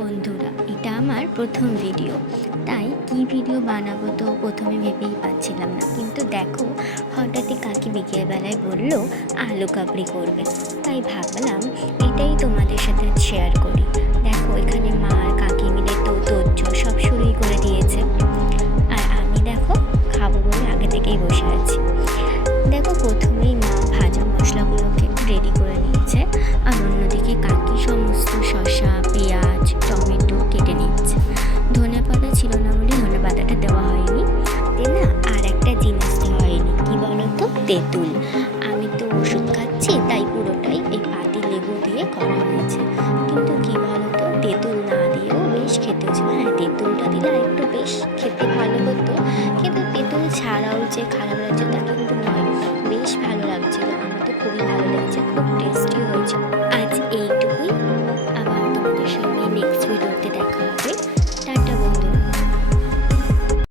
বন্ধুরা, এটা আমার প্রথম ভিডিও, তাই কি ভিডিও বানাবো তো প্রথমে ভেবেই পাচ্ছিলাম না। কিন্তু দেখো, হঠাৎই কাকি বিকেলবেলায় বলল আলু কাবলি করবে, তাই ভাবলাম এটাই তোমাদের সাথে শেয়ার করি। দেখো, এখানে মা আর কাকি মিলে তো তোড়জোড় সব শুরুই করে দিয়েছে, আর আমি দেখো খাবো বলে আগে থেকেই বসে আছি। দেখো, প্রথমেই মা ভাজা মশলাগুলোকে রেডি করে নিয়েছে, আর অন্যদিকে কাকি সমস্ত শসা, পেঁয়াজ, টমেটো কেটে নিচ্ছে। ধনেপাতা ছিল না বলে ধনেপাতাটা দেওয়া হয়নি। না, আর একটা জিনিস দেওয়া হয়নি, কি বলো তো, তেঁতুল। আমি তো ওষুধ খাচ্ছি, তাই পুরোটাই এই পাতি লেবু দিয়ে করা হয়েছে। কিন্তু কি বলো তো, তেঁতুল না দিয়েও বেশ খেতে হচ্ছে। হ্যাঁ, তেঁতুলটা দিলে একটু বেশ খেতে ভালো হতো, কিন্তু তেঁতুল ছাড়াও যে খারাপ লাগছে তা কিন্তু নয়, বেশ ভালো লাগছিল। আমার তো খুবই ভালো লেগেছে, খুব টেস্টি হয়েছে।